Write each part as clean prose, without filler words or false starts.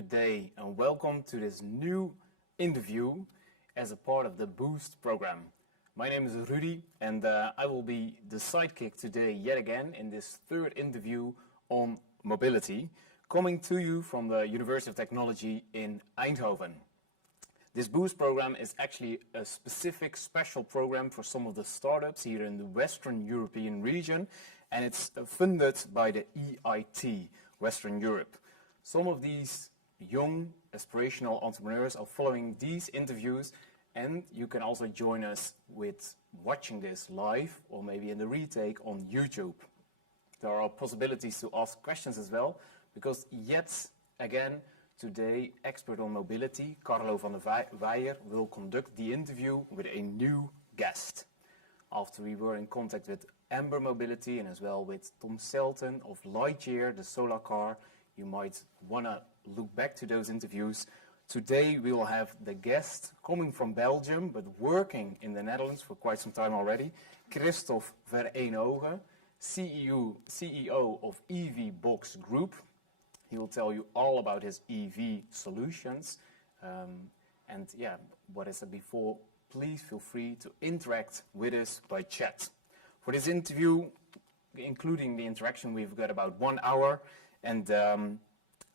good day, and welcome to this new interview as a part of the Boost program. My name is Rudy, and I will be the sidekick today yet again in this third interview on mobility, coming to you from the University of Technology in Eindhoven. This Boost program is actually a specific special program for some of the startups here in the Western European region, and it's funded by the EIT, Western Europe. Some of these young aspirational entrepreneurs are following these interviews, and you can also join us with watching this live or maybe in the retake on YouTube. There are possibilities to ask questions as well, because yet again today expert on mobility, Carlo van der Weijer, will conduct the interview with a new guest. After we were in contact with Amber Mobility and as well with Tom Selton of Lightyear, the solar car, you might want to look back to those interviews. Today we will have the guest coming from Belgium but working in the Netherlands for quite some time already, Kristof Vereenooghe, CEO of EV Box Group. He will tell you all about his EV solutions. And yeah, what I said before, please feel free to interact with us by chat. For this interview, including the interaction, we've got about 1 hour. And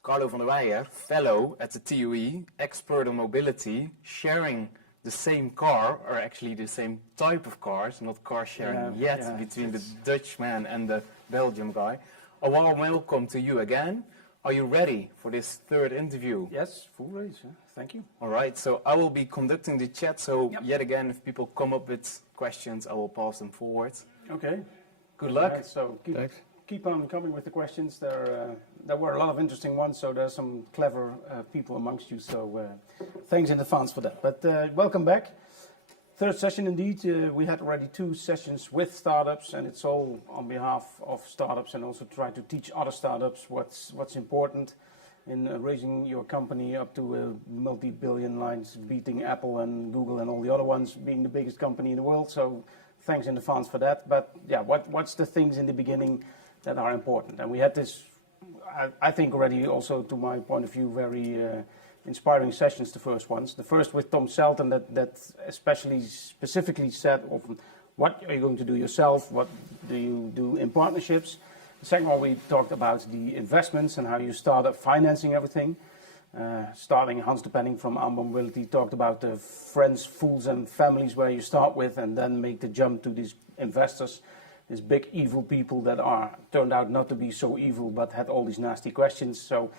Carlo van der Weijer, fellow at the TUE, expert on mobility, sharing the same car, or actually the same type of cars, not car sharing between the Dutchman and the Belgium guy. A warm welcome to you again. Are you ready for this third interview? Yes, full race. Thank you. All right, so I will be conducting the chat, so yet again, if people come up with questions, I will pass them forward. Okay. Good luck. Right, so keep on coming with the questions. There were a lot of interesting ones, so there's some clever people amongst you, so thanks in advance for that. But welcome back. Third session indeed. We had already 2 sessions with startups, and it's all on behalf of startups, and also try to teach other startups what's important in raising your company up to multi-billion lines, beating Apple and Google and all the other ones, being the biggest company in the world. So thanks in advance for that. But yeah, what's the things in the beginning that are important? And we had this, I think already also to my point of view, very inspiring sessions, the first ones. The first with Tom Selton that specifically said often, what are you going to do yourself? What do you do in partnerships? The second one, we talked about the investments and how you start up financing everything. Starting Hans de Penning from Amber Mobility talked about the friends, fools and families where you start with and then make the jump to these investors, these big evil people that turned out not to be so evil but had all these nasty questions. So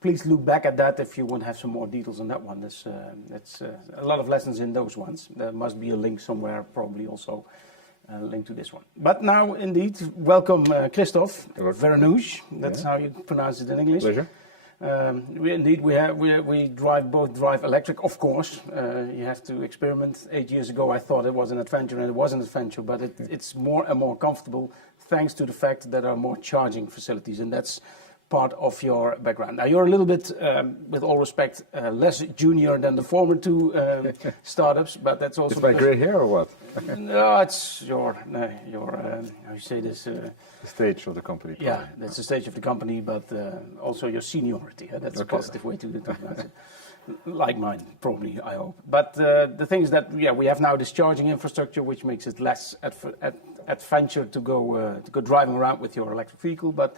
please look back at that if you want to have some more details on that one. That's a lot of lessons in those ones. There must be a link somewhere, probably also a link to this one. But now, indeed, welcome Kristof Vereenooghe. That's how you pronounce it in English. Pleasure. We both drive electric, of course. You have to experiment. 8 years ago, I thought it was an adventure, and it was an adventure, but it's more and more comfortable thanks to the fact that there are more charging facilities, and that's part of your background. Now, you're a little bit, with all respect, less junior than the former 2 startups, but that's also... It's my grey hair or what? No, it's your how you say this? The stage of the company. Probably. Yeah, that's the stage of the company, but also your seniority. That's a positive way to talk about it. Like mine, probably, I hope. But the thing is that, we have now this charging infrastructure, which makes it less adventure to go driving around with your electric vehicle. But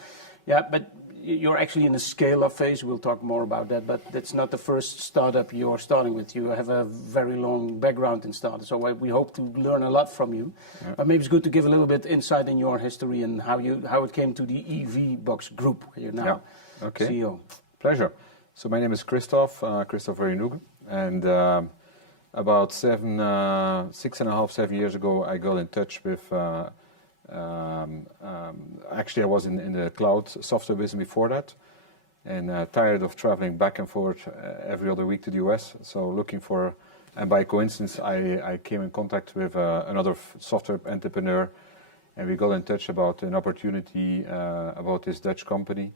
you're actually in a scale-up phase. We'll talk more about that, but that's not the first startup you're starting with. You have a very long background in startups, so we hope to learn a lot from you. Yeah. But maybe it's good to give a little bit insight in your history and how it came to the EV Box Group, where you're now CEO. Pleasure. So my name is Kristof Vereenooghe, and about 6.5, 7 years ago, I got in touch with actually I was in the cloud software business before that, and tired of traveling back and forth every other week to the US. So looking for, and by coincidence I came in contact with another software entrepreneur, and we got in touch about an opportunity about this Dutch company.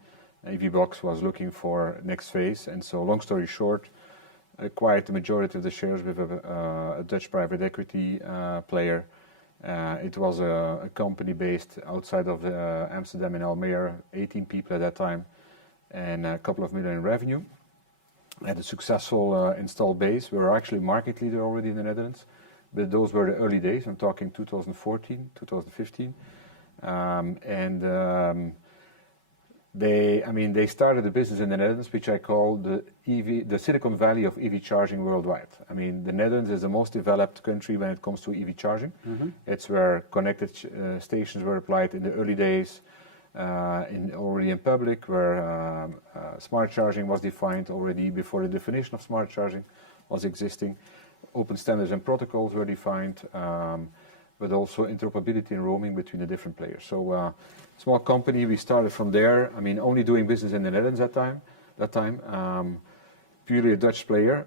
EVBox was looking for next phase, and so long story short, acquired the majority of the shares with a Dutch private equity player. It was a company based outside of Amsterdam in Almere, 18 people at that time, and a couple of million in revenue. had a successful install base. We were actually market leader already in the Netherlands, but those were the early days. I'm talking 2014, 2015. They started a business in the Netherlands, which I call the Silicon Valley of EV charging worldwide. I mean, the Netherlands is the most developed country when it comes to EV charging. It's where connected stations were applied in the early days, already in public, where smart charging was defined already before the definition of smart charging was existing. Open standards and protocols were defined, but also interoperability and roaming between the different players. So, small company, we started from there. I mean, only doing business in the Netherlands that time. Purely a Dutch player,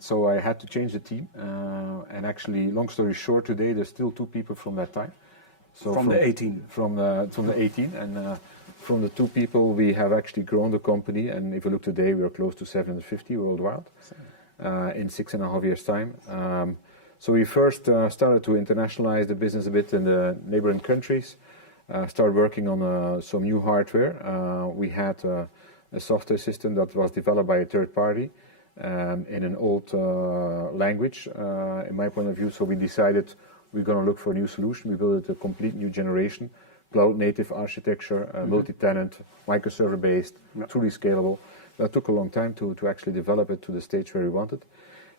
so I had to change the team. And actually, long story short, today there's still 2 people from that time. So from the 18? From the 18, and from the 2 people we have actually grown the company, and if you look today, we are close to 750 worldwide in 6.5 years' time. So we first started to internationalize the business a bit in the neighboring countries, started working on some new hardware. We had a software system that was developed by a third party in an old language, in my point of view, so we decided we're going to look for a new solution. We built a complete new generation, cloud-native architecture, multi-tenant, microserver-based, truly scalable. That took a long time to actually develop it to the stage where we wanted.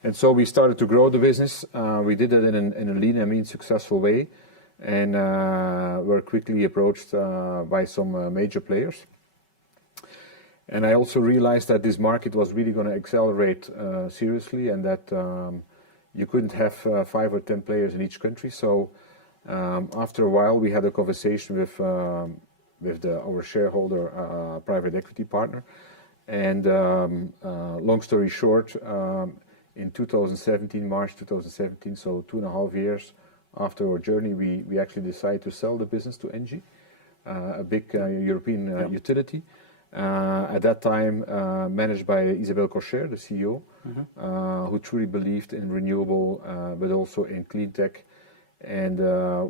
And so we started to grow the business. We did it in a lean and mean successful way, and were quickly approached by some major players. And I also realized that this market was really going to accelerate seriously, and that you couldn't have 5 or 10 players in each country. So after a while, we had a conversation with our shareholder, private equity partner. And long story short, in 2017, March 2017, so 2.5 years after our journey, we actually decided to sell the business to Engie, a big European utility. At that time, managed by Isabelle Cocher, the CEO, who truly believed in renewable, but also in clean tech. And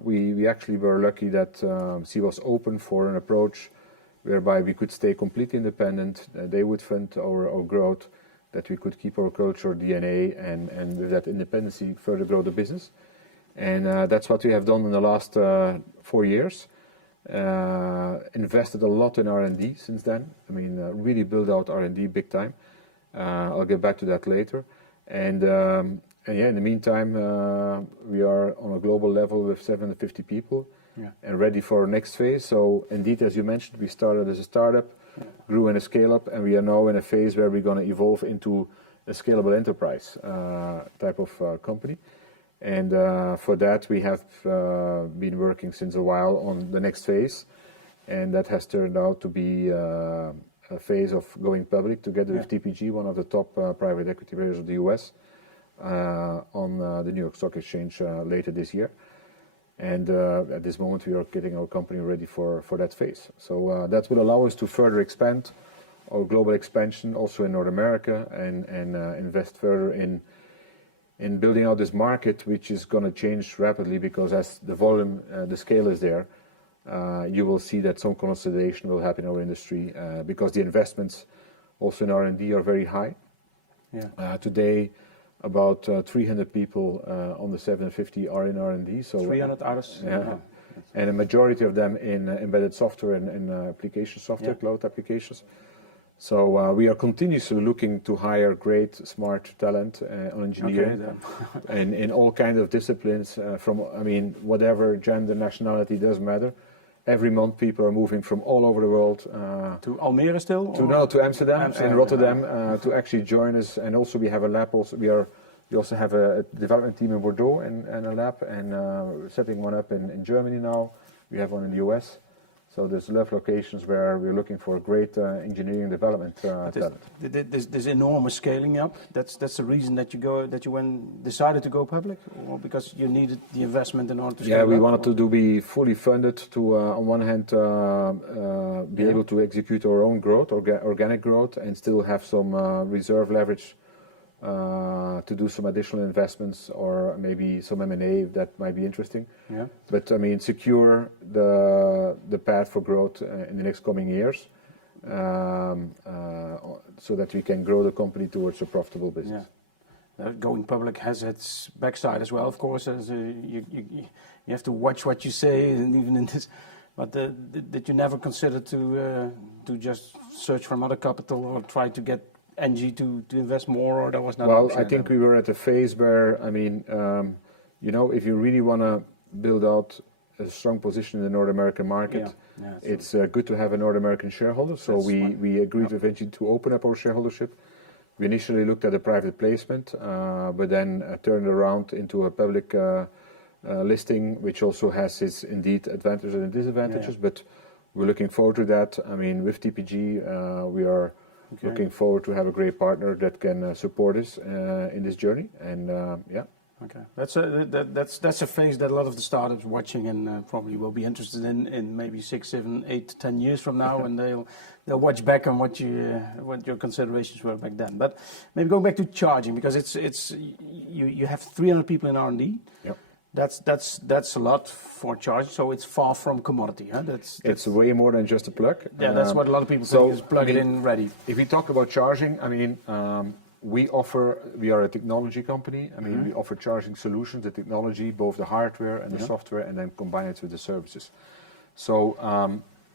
we actually were lucky that she was open for an approach whereby we could stay completely independent. They would fund our growth, that we could keep our culture, DNA, and with that independency further grow the business. And that's what we have done in the last 4 years. Invested a lot in R&D since then. I mean, really build out R&D big time. I'll get back to that later. And yeah, in the meantime, we are on a global level with 750 people and ready for our next phase. So indeed, as you mentioned, we started as a startup, grew in a scale-up, and we are now in a phase where we're going to evolve into a scalable enterprise type of company. And for that, we have been working since a while on the next phase, and that has turned out to be a phase of going public together with TPG, one of the top private equity players of the US, on the New York Stock Exchange later this year. And at this moment, we are getting our company ready for that phase. So that will allow us to further expand our global expansion, also in North America, and invest further in building out this market, which is going to change rapidly, because as the volume, the scale is there, you will see that some consolidation will happen in our industry, because the investments also in R&D are very high. Today, about 300 people on the 750 are in R&D. So 300 hours. And a majority of them in embedded software and application software, cloud applications. So we are continuously looking to hire great, smart talent on engineering, and in all kinds of disciplines. From, I mean, whatever gender, nationality, doesn't matter. Every month, people are moving from all over the world to Almere still. To Amsterdam and Rotterdam to actually join us. And also, we have a lab. Also, we also have a development team in Bordeaux and a lab, and we're setting one up in Germany now. We have one in the US. So there's 11 locations where we're looking for great engineering development talent. This enormous scaling up. That's the reason that you decided to go public, or because you needed the investment in order to scale up? Yeah, we wanted to be fully funded to, on one hand, be able to execute our own growth, organic growth, and still have some reserve leverage to do some additional investments, or maybe some M&A that might be interesting. But I mean, secure the path for growth in the next coming years. so that we can grow the company towards a profitable business. Yeah. Going public has its backside as well, of course. As you have to watch what you say, and even in this. But did you never consider to just search for another capital or try to get NG to invest more, or that was not? Well, I think we were at a phase where, I mean, if you really want to build out a strong position in the North American market, it's good to have a North American shareholder. So we agreed eventually to open up our shareholdership. We initially looked at a private placement, but then turned around into a public listing, which also has its indeed advantages and disadvantages. But we're looking forward to that. I mean, with TPG, we are looking forward to have a great partner that can support us in this journey. And Okay, that's a phase that a lot of the startups watching and probably will be interested in maybe 6, 7, 8, 10 years from now, and they'll watch back on what your considerations were back then. But maybe going back to charging, because you have 300 people in R&D. Yep. That's a lot for charging, so it's far from commodity. Huh? It's way more than just a plug. Yeah, that's what a lot of people think is plug it in ready. If we talk about charging, I mean, we are a technology company. I mean, we offer charging solutions, the technology, both the hardware and the software, and then combine it with the services. So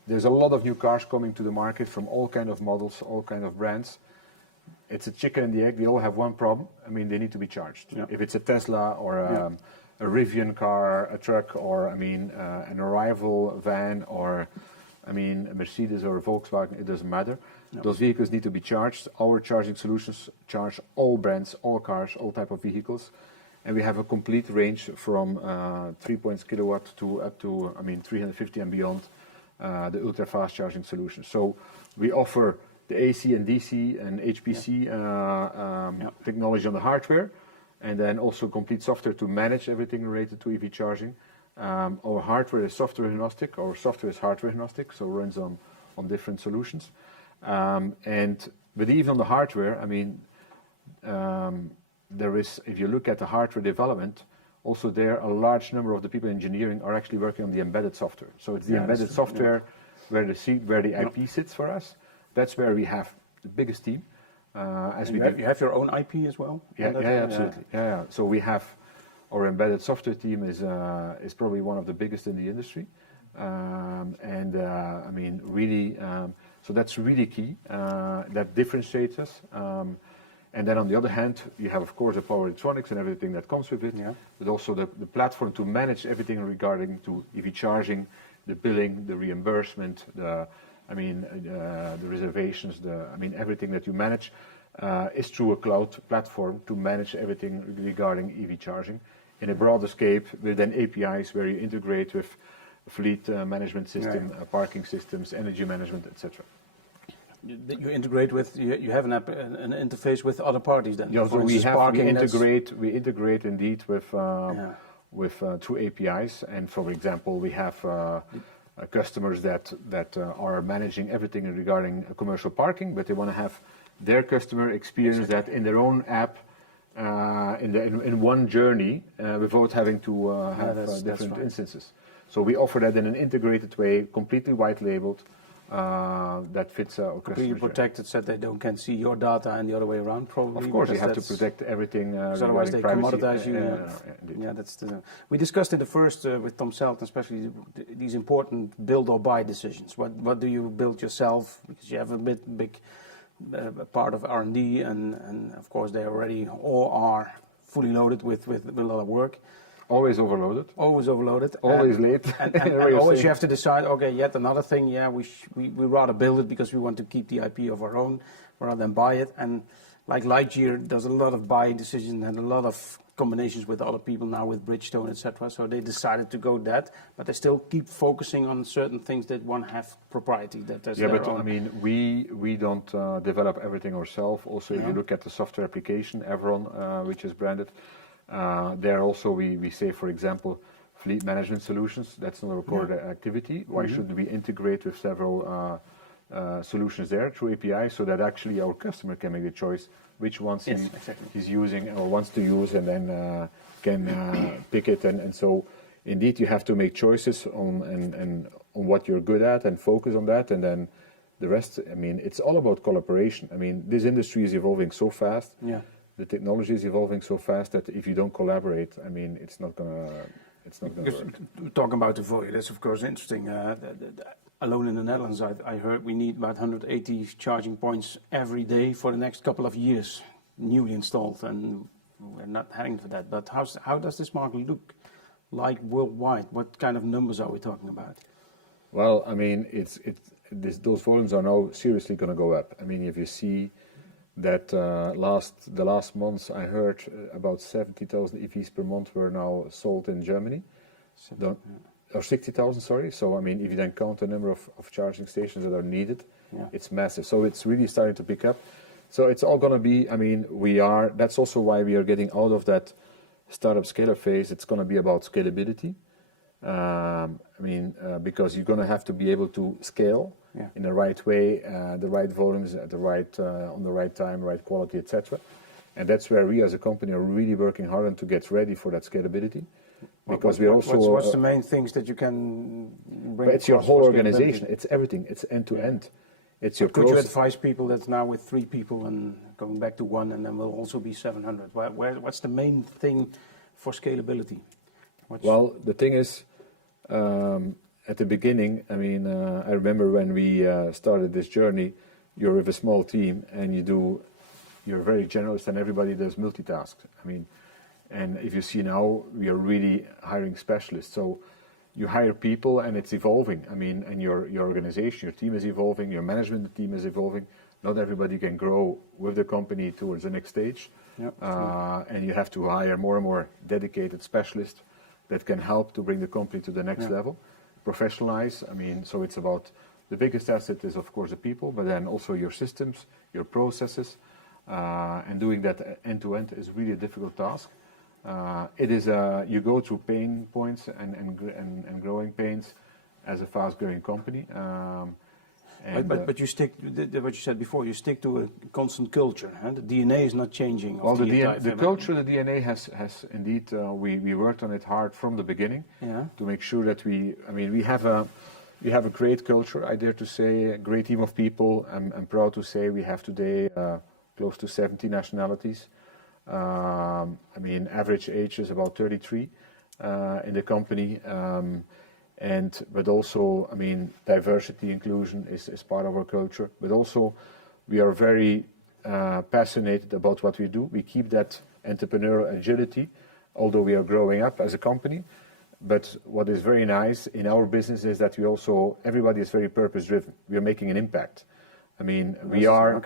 there's a lot of new cars coming to the market from all kind of models, all kind of brands. It's a chicken and the egg. They all have one problem. I mean, they need to be charged. Yeah. If it's a Tesla or a Rivian car, a truck, or an Arrival van, or a Mercedes or a Volkswagen, it doesn't matter. No. Those vehicles need to be charged. Our charging solutions charge all brands, all cars, all type of vehicles. And we have a complete range from 3.0 kilowatt to up to 350 and beyond, the ultra fast charging solutions. So we offer the AC and DC and HPC technology on the hardware, and then also complete software to manage everything related to EV charging. Our hardware is software agnostic, our software is hardware agnostic, so runs on different solutions. But even on the hardware, there is, if you look at the hardware development, also there a large number of the people in engineering are actually working on the embedded software. So it's the embedded software where the IP sits for us. That's where we have the biggest team. You have your own IP as well? Yeah, absolutely. Yeah. So we have our embedded software team is probably one of the biggest in the industry, really. So that's really key. That differentiates us. And then on the other hand, you have of course the power electronics and everything that comes with it, but also the platform to manage everything regarding to EV charging, the billing, the reimbursement, the reservations, everything that you manage is through a cloud platform to manage everything regarding EV charging in a broader scope with then APIs where you integrate with fleet management system, parking systems, energy management, etc. You integrate with, you have an interface with other parties then? Yeah, so we integrate indeed with through APIs, and for example, we have customers that are managing everything regarding commercial parking, but they want to have their customer experience that in their own app in one journey without having to have different instances. So we offer that in an integrated way, completely white labeled, that fits our customers. Completely protected so they can't see your data and the other way around, probably. Of course, you have to protect everything. Otherwise they commoditize you. We discussed in the first with Tom Selton, especially these important build or buy decisions. What do you build yourself? Because you have a big part of R&D, and of course they already all are fully loaded with a lot of work. Always overloaded. Always overloaded. Always late. And always you have to decide, okay, yet another thing, we rather build it because we want to keep the IP of our own rather than buy it. And like Lightyear does a lot of buying decisions and a lot of combinations with other people now with Bridgestone, etc. So they decided to go that, but they still keep focusing on certain things that want to have propriety. We don't develop everything ourselves. Also, if you look at the software application, Everon, which is branded, there also we say, for example, fleet management solutions. That's not a core activity. Why should we integrate with several solutions there through API so that actually our customer can make the choice which ones he's using or wants to use, and then can pick it. And so indeed you have to make choices on what you're good at and focus on that, and then The rest, I mean, it's all about collaboration. I mean, this industry is evolving so fast. Yeah. The technology is evolving so fast that if you don't collaborate, I mean, it's not gonna work. Talking about the volume, that's of course interesting. Alone in the Netherlands, I heard we need about 180 charging points every day for the next couple of years, newly installed, and we're not heading for that. But how does this market look like worldwide? What kind of numbers are we talking about? Well, I mean, those volumes are now seriously going to go up. I mean, if you see that the last months, I heard about 70,000 EVs per month were now sold in Germany, or 60,000, sorry. So, I mean, if you then count the number of charging stations that are needed, it's massive. So it's really starting to pick up. So it's all going to be, I mean, that's also why we are getting out of that startup scale-up phase. It's going to be about scalability. I mean, because you're going to have to be able to scale in the right way, the right volumes at the right on the right time, right quality, etc. And that's where we as a company are really working hard on to get ready for that scalability. Because we also what's the main things that you can bring? It's your whole organization. It's everything. It's end to end. It's your. Could you advise people that's now with 3 people and going back to 1, and then will also be 700? What's the main thing for scalability? Well, the thing is, at the beginning, I mean, I remember when we started this journey, you're with a small team and you're very generalist and everybody does multitask. I mean, and if you see now, we are really hiring specialists. So you hire people and it's evolving. I mean, and your organization, your team is evolving, your management team is evolving. Not everybody can grow with the company towards the next stage. Yep. And you have to hire more and more dedicated specialists that can help to bring the company to the next level, professionalize. I mean, so it's about the biggest asset is of course the people, but then also your systems, your processes, and doing that end to end is really a difficult task. It is you go through pain points and growing pains as a fast-growing company. But you stick to what you said before. You stick to a constant culture. Huh? The DNA is not changing. Well, the culture, the DNA has indeed. We worked on it hard from the beginning to make sure that we have a great culture. I dare to say a great team of people. I'm proud to say we have today close to 70 nationalities. I mean, average age is about 33 in the company. But also, I mean, diversity, inclusion is part of our culture. But also, we are very passionate about what we do. We keep that entrepreneurial agility, although we are growing up as a company. But what is very nice in our business is that everybody is very purpose-driven. We are making an impact. I mean, we are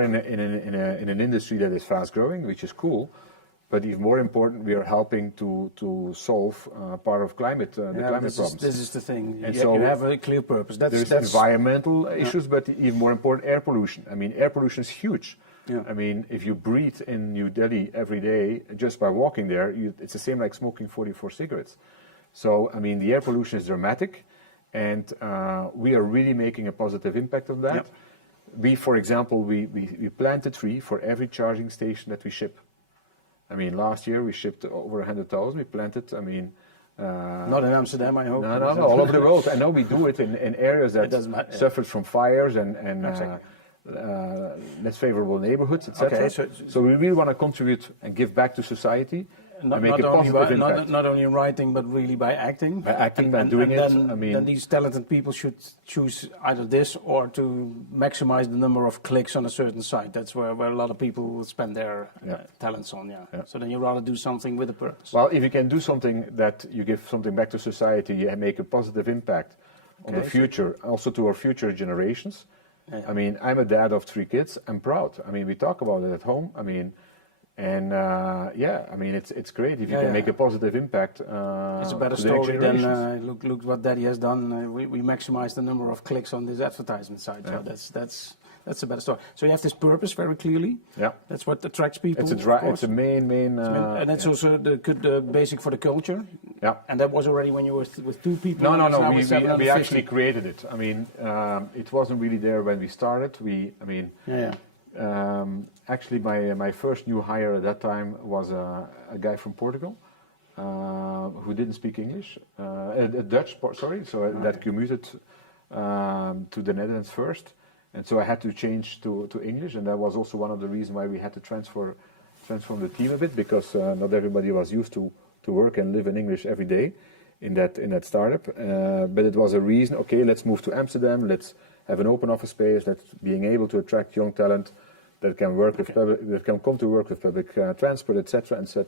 in an industry that is fast-growing, which is cool. But even more important, we are helping to solve part of climate problems. This is the thing. You have a clear purpose. There's environmental issues, but even more important, air pollution. I mean, air pollution is huge. Yeah. I mean, if you breathe in New Delhi every day, just by walking there, it's the same like smoking 44 cigarettes. So, I mean, the air pollution is dramatic, and we are really making a positive impact on that. Yep. We, for example, we plant a tree for every charging station that we ship. I mean, last year we shipped over 100,000. We planted, I mean... not in Amsterdam, I hope. No, all over the world. I know we do it in areas that suffered from fires and less favorable neighborhoods, etc. Okay, so we really want to contribute and give back to society and make a positive impact. Not only in writing, but really by acting. By acting, by doing it. Then these talented people should choose either this or to maximize the number of clicks on a certain site. That's where a lot of people will spend their talents on. Yeah. So then you rather do something with a purpose. Well, if you can do something that you give something back to society, you make a positive impact on the future, also to our future generations. Yeah. I mean, I'm a dad of 3 kids. I'm proud. I mean, we talk about it at home. I mean, and I mean, it's great if you can make a positive impact. It's a better story than look what Daddy has done. We maximize the number of clicks on this advertisement site. Yeah. So that's a better story. So you have this purpose very clearly. Yeah, that's what attracts people. It's a main. And that's also the basic for the culture. Yeah, and that was already when you were with 2 people. No. We actually created it. I mean, it wasn't really there when we started. Actually, my first new hire at that time was a guy from Portugal who didn't speak English, Dutch, sorry, so that commuted to the Netherlands first, and so I had to change to English, and that was also one of the reasons why we had to transform the team a bit, because not everybody was used to work and live in English every day in that startup. But it was a reason. Okay, let's move to Amsterdam. Let's have an open office space. Let's being able to attract young talent that can work with public, that can come to work with public transport, etc. And said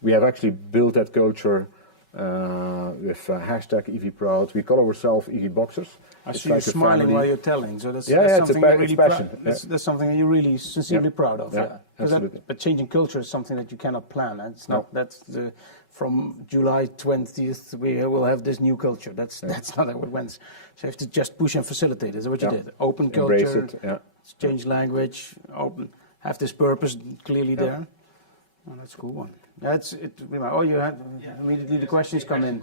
we have actually built that culture with hashtag EVProud. We call ourselves EV Boxers. I see you smiling while you're telling, so that's something it's you're really passion. that's something that you're really sincerely proud of. Absolutely. But changing culture is something that you cannot plan. It's not. That's from July 20th we will have this new culture. That's not how it went. So you have to just push and facilitate. Is what you did. Open Embrace culture. it. Change language. Open. Have this purpose clearly there. Oh, that's a cool one. That's it. Oh, you had immediately the questions come in.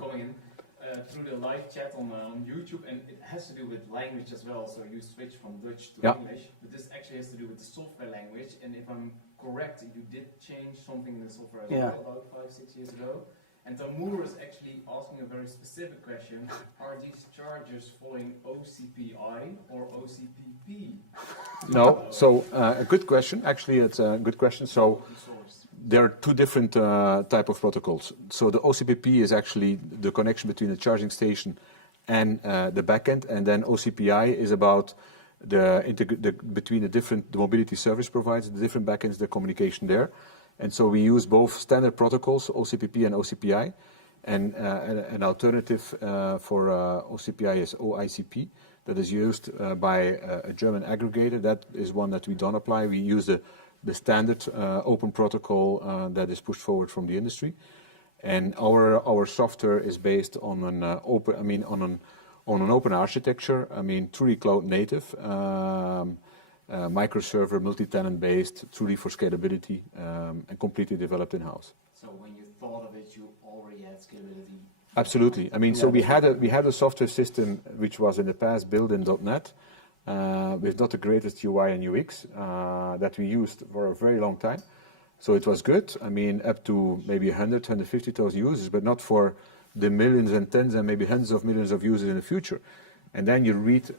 Through the live chat on YouTube, and it has to do with language as well. So you switch from Dutch to English, but this actually has to do with the software language. And if I'm correct, you did change something in the software as well about 5-6 years ago. And Tamoor is actually asking a very specific question: are these chargers following OCPI or OCPP? No. So a good question. Actually, it's a good question. So there are two different type of protocols. So the OCPP is actually the connection between the charging station and the backend, and then OCPI is about between the mobility service providers, the different backends, the communication there. And so we use both standard protocols, OCPP and OCPI, and an alternative for OCPI is OICP, that is used by a German aggregator. That is one that we don't apply. We use the standard open protocol that is pushed forward from the industry, and our software is based on an open architecture. Truly cloud native, microserver, multi-tenant based, truly for scalability, and completely developed in house. So when you thought of it, you already had scalability. Absolutely. So we had a software system which was in the past built in .NET. With not the greatest UI and UX that we used for a very long time. So it was good. Up to maybe 100, 150,000 users, but not for the millions and tens and maybe hundreds of millions of users in the future. And then you read,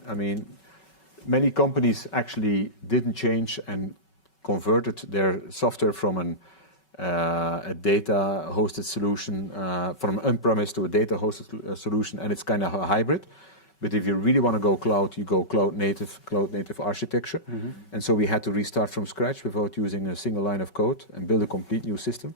many companies actually didn't change and converted their software from a data hosted solution, from on-premise to a data hosted solution, and it's kind of a hybrid. But if you really want to go cloud, you go cloud native architecture. Mm-hmm. And so we had to restart from scratch without using a single line of code and build a complete new system,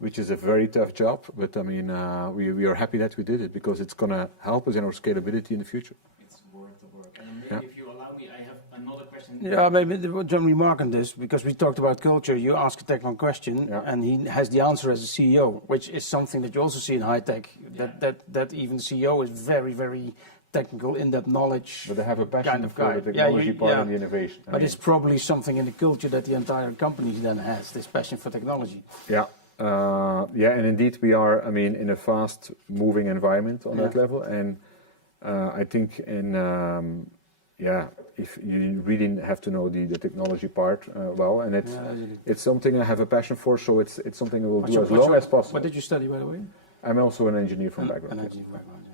which is a very tough job. But we are happy that we did it, because it's going to help us in our scalability in the future. It's worth the work. And if you allow me, I have another question. Yeah, maybe John remark on this, because we talked about culture. You ask a technical question, and he has the answer as a CEO, which is something that you also see in high tech. That even CEO is very, very technical, in-depth knowledge. But they have a passion for the technology part and the innovation. But it's probably something in the culture that the entire company then has, this passion for technology. And indeed we are, in a fast-moving environment on that level. And I think if you really have to know the technology part well, and it's something I have a passion for, so it's something I will do as long as possible. What did you study, by the way? I'm also an engineer from background. An engineer background,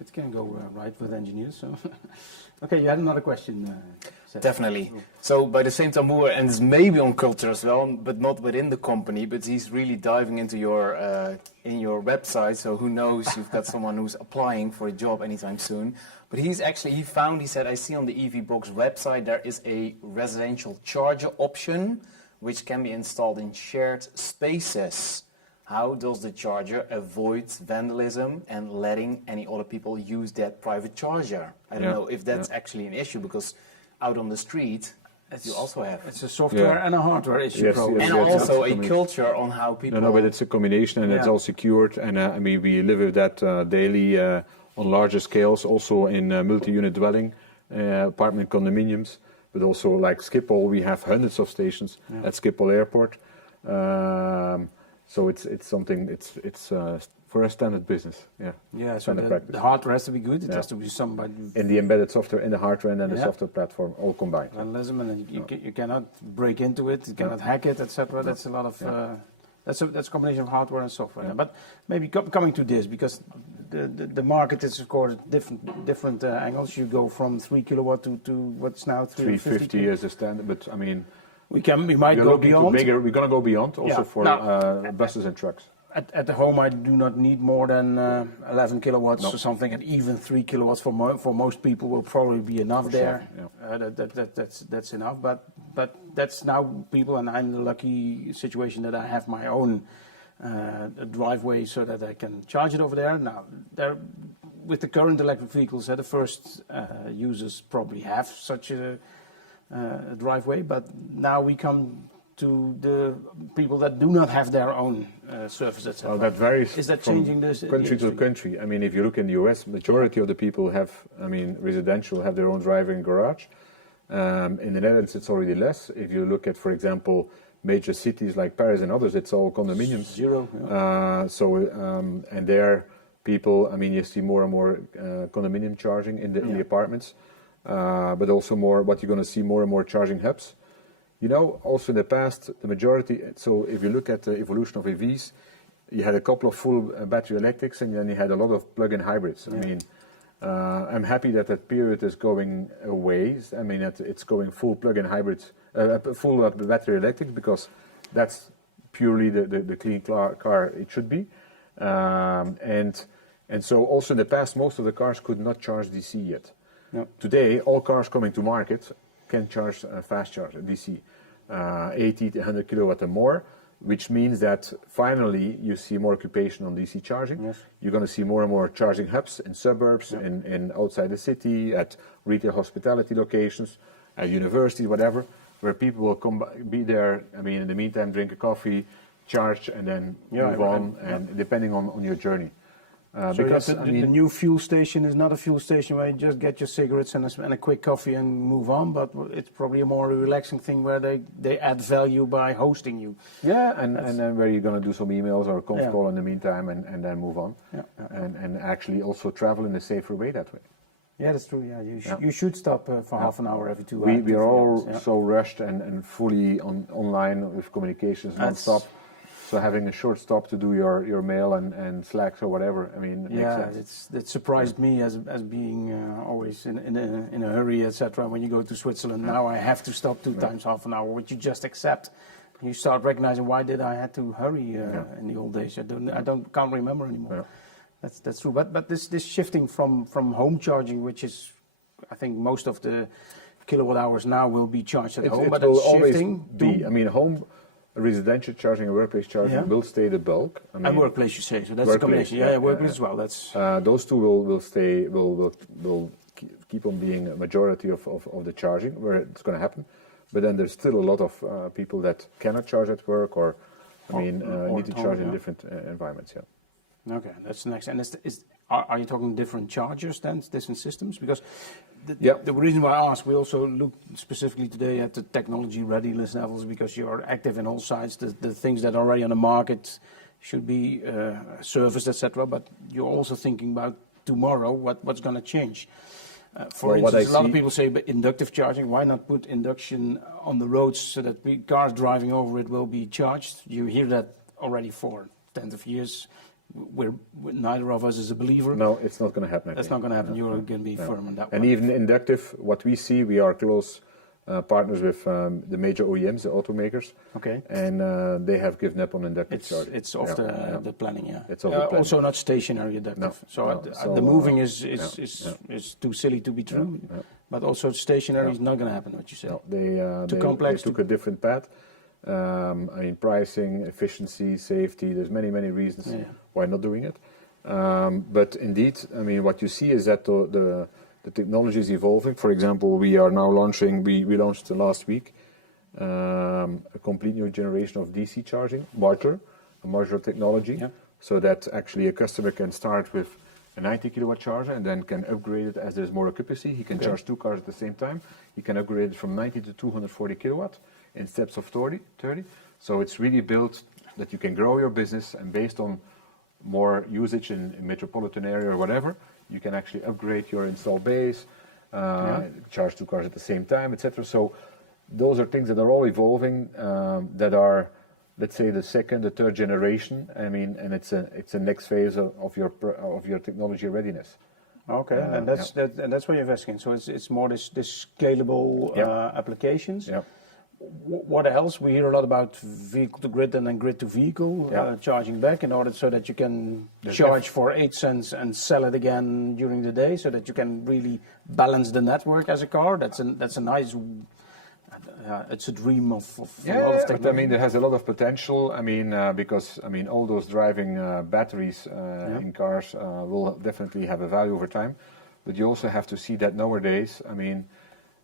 It can go right with engineers. So, okay, you had another question. Definitely. So by the same Tamoor, and it's maybe on culture as well, but not within the company. But he's really diving into your in your website. So who knows? You've got someone who's applying for a job anytime soon. But he said, I see on the EV Box website there is a residential charger option, which can be installed in shared spaces. How does the charger avoid vandalism and letting any other people use that private charger? I don't know if that's actually an issue, because out on the street, you also have... It's a software and a hardware issue. Yes, and also a culture on how people... No, but it's a combination, and it's all secured. And we live with that daily on larger scales, also in multi-unit dwelling, apartment condominiums, but also like Schiphol, we have hundreds of stations at Schiphol Airport. So it's something, it's for a standard business, so the hardware has to be good, it has to be somebody... In the embedded software, in the hardware and the software platform, all combined. Vandalism, and you cannot break into it, you cannot hack it, etc. That's a lot of That's a combination of hardware and software. Yeah. But maybe coming to this, because the market is of course different angles. You go from 3 kilowatt to what's now 350 as a standard, but I mean, we might go beyond. We're going to go beyond also for buses and trucks. At the home, I do not need more than 11 kilowatts or something, and even 3 kilowatts for most people will probably be enough for there. Sure. Yeah. That's enough. But that's now people, and I'm in the lucky situation that I have my own driveway so that I can charge it over there. Now, with the current electric vehicles, the first users probably have such a driveway, but now we come to the people that do not have their own service, etc. Well, that varies. Is that changing this country to country? I mean, if you look in the US, majority of the people have, residential, have their own driving garage. In the Netherlands, it's already less. If you look at, for example, major cities like Paris and others, it's all condominiums. Zero. Yeah. And there, people, you see more and more condominium charging in the apartments, but also what you're going to see more and more charging hubs. Also in the past, the majority, so if you look at the evolution of EVs, you had a couple of full battery electrics and then you had a lot of plug-in hybrids. Yeah. I'm happy that period is going away. It's going full plug-in hybrids, full battery electric, because that's purely the clean car it should be. And so also in the past, most of the cars could not charge DC yet. No. Today, all cars coming to market can charge fast charge, DC, 80 to 100 kilowatt or more, which means that finally you see more occupation on DC charging. Yes. You're going to see more and more charging hubs in suburbs, in outside the city, at retail hospitality locations, at universities, whatever, where people will be there, in the meantime, drink a coffee, charge, and then move on, and depending on your journey. Because the new fuel station is not a fuel station where you just get your cigarettes and a quick coffee and move on, but it's probably a more relaxing thing where they add value by hosting you. Yeah, and then where you're going to do some emails or a conf call in the meantime and then move on. Yeah. And actually also travel in a safer way that way. Yeah, that's true. Yeah, you should stop for half an hour every 2 hours. We are all so rushed and fully online with communications non-stop. So having a short stop to do your mail and Slacks or whatever, makes sense. That surprised me as being always in a hurry, etc. When you go to Switzerland, now I have to stop 2 times half an hour, which you just accept. You start recognizing, why did I have to hurry in the old days? Can't remember anymore. Yeah. That's true. But this shifting from home charging, which is, I think most of the kilowatt hours now will be charged at home, but it's shifting to home. Residential charging and workplace charging will stay the bulk. And workplace, you say, so that's a combination. Yeah, workplace as well. That's those two will stay. Will keep on being a majority of the charging where it's going to happen. But then there's still a lot of people that cannot charge at work or need to charge in different environments. Yeah. Okay, that's the next. And are you talking different chargers then, different systems? Because the reason why I ask, we also looked specifically today at the technology readiness levels, because you're active in all sides. The things that are already on the market should be serviced, etc. But you're also thinking about tomorrow, what's going to change. For instance, a lot of people say, but inductive charging, why not put induction on the roads so that cars driving over it will be charged? You hear that already for tens of years. Neither of us is a believer. No, it's not going to happen. That's not going to happen. You're going to be firm on that one. And even inductive, what we see, we are close partners with the major OEMs, the automakers. Okay. And they have given up on inductive charging. It's off the planning, It's off the planning. Also not stationary inductive. So the moving is too silly to be true. But also stationary is not going to happen, what you say. No, they took a different path. Pricing, efficiency, safety, there's many reasons why not doing it. But indeed, what you see is that the technology is evolving. For example, we are now launching, we launched last week, a complete new generation of DC charging, modular technology, so that actually a customer can start with a 90 kilowatt charger and then can upgrade it as there's more occupancy. He can charge 2 cars at the same time. He can upgrade it from 90 to 240 kilowatt in steps of 30. So it's really built that you can grow your business, and based on more usage in metropolitan area or whatever, you can actually upgrade your install base, charge 2 cars at the same time, etc. So those are things that are all evolving, that are let's say the second, the third generation. I mean, and it's a next phase of your technology readiness. Okay, and that's that's what you're investing in. So it's more this scalable applications. Yeah. What else? We hear a lot about vehicle to grid and then grid to vehicle charging back in order so that you can charge for 8 cents and sell it again during the day, so that you can really balance the network as a car. That's a nice. It's a dream of a lot of technology. But I mean, it has a lot of potential. I mean, because I mean, all those driving batteries in cars will definitely have a value over time. But you also have to see that nowadays. I mean,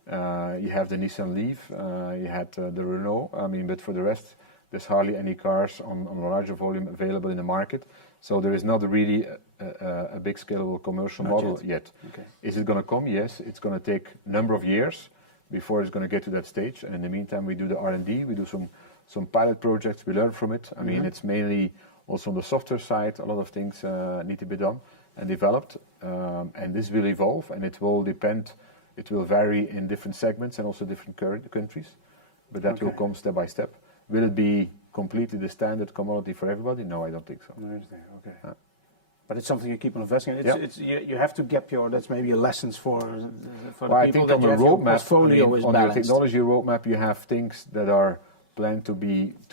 you have the Nissan Leaf, you had the Renault. I mean, but for the rest, there's hardly any cars on a larger volume available in the market. So there is not really a big scalable commercial model yet. Okay. Is it going to come? Yes, it's going to take a number of years before it's going to get to that stage. And in the meantime, we do the R&D, we do some pilot projects, we learn from it. I mean, it's mainly also on the software side, a lot of things need to be done and developed. And this will evolve, and it will depend, it will vary in different segments and also different countries. But that will come step by step. Will it be completely the standard commodity for everybody? No, I don't think so. Okay. But it's something you keep on investing in. It's you have to get that's maybe a lessons for the people I think that on you the have your roadmap, portfolio is on balanced. your technology roadmap, you have things that are planned to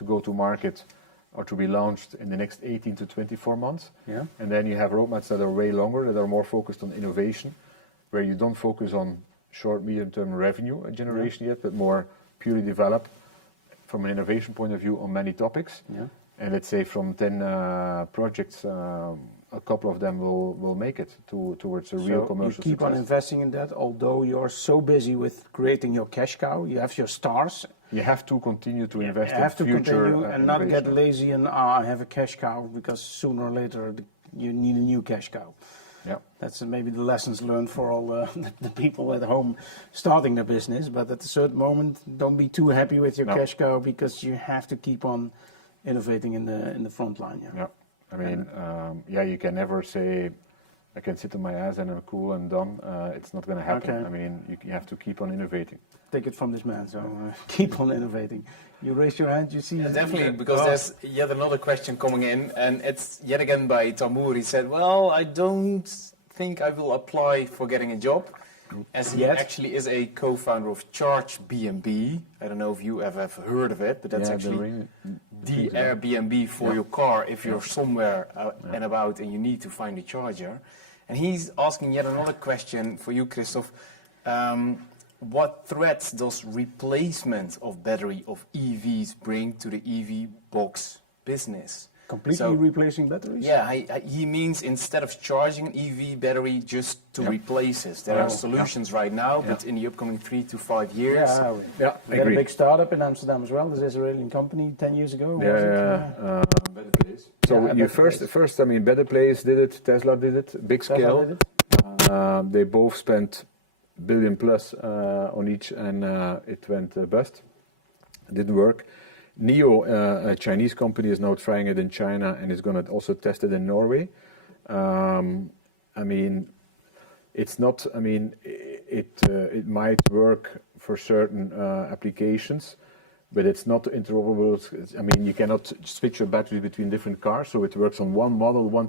go to market or to be launched in the next 18 to 24 months. Yeah. And then you have roadmaps that are way longer, that are more focused on innovation, where you don't focus on short, medium-term revenue generation yet, but more purely develop from an innovation point of view on many topics. Yeah. And let's say from 10 projects, a couple of them will make it towards a real commercial success. You keep on investing in that, although you're so busy with creating your cash cow. You have your stars. You have to continue to invest in future. You have to continue and not get innovation. lazy and I have a cash cow, because sooner or later you need a new cash cow. Yeah. That's maybe the lessons learned for all the people at home starting their business. But at a certain moment, don't be too happy with your cash cow, because you have to keep on innovating in the front line. Yeah. I mean, you can never say, I can sit on my ass and I'm cool and done. It's not going to happen. Okay. I mean, you have to keep on innovating. Take it from this man, so keep on innovating. You raised your hand, you see? Yeah, definitely, because there's yet another question coming in, and it's yet again by Tamoor. He said, well, I don't think I will apply for getting a job, as he actually is a co-founder of Charge B&B. I don't know if you have heard of it, but that's actually the Airbnb for your car if you're somewhere and about and you need to find a charger. And he's asking yet another question for you, Kristof. What threats does replacement of battery of EVs bring to the EV box business? Completely replacing batteries? Yeah, he means instead of charging an EV battery, just to replace it. There are solutions right now, but in the upcoming 3 to 5 years. We had a big startup in Amsterdam as well, this Israeli company 10 years ago. Better Place. So you first, I mean, Better Place did it, Tesla did it, big scale. They both spent billion plus on each, and it went bust. It didn't work. NIO, a Chinese company, is now trying it in China and is going to also test it in Norway. I mean, it's not. I mean, it might work for certain applications, but it's not interoperable. I mean, you cannot switch your battery between different cars, so it works on one model, one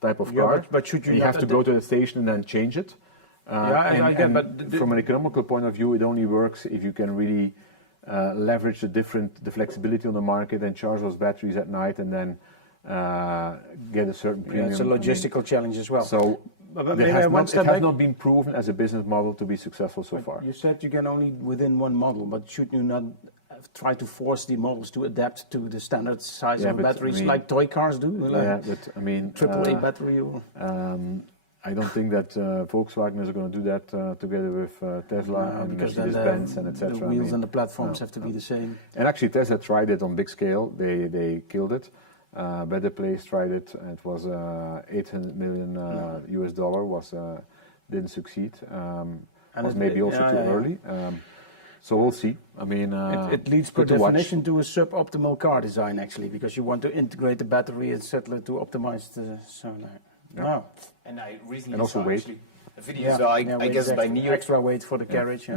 type of car. But should you have to go to the station and then change it. But from an economical point of view, it only works if you can really leverage the flexibility on the market and charge those batteries at night, and then get a certain premium. It's a logistical challenge as well. So it has not been proven as a business model to be successful so far. You said you can only within one model, but should you not try to force the models to adapt to the standard size of batteries, like toy cars do? But I mean, AAA battery. I don't think that Volkswagen is going to do that together with Tesla and Mercedes-Benz and etc. The wheels and the platforms have to be the same. And actually, Tesla tried it on big scale. They killed it. Better Place tried it. And it was $800 million US dollar. Didn't succeed. Was maybe also too early. So we'll see. I mean, it leads per definition to a suboptimal car design, actually, because you want to integrate the battery and settle it to optimize the solar. Wow. And I recently also saw weight. a video, I guess by NIO. Extra weight for the carriage.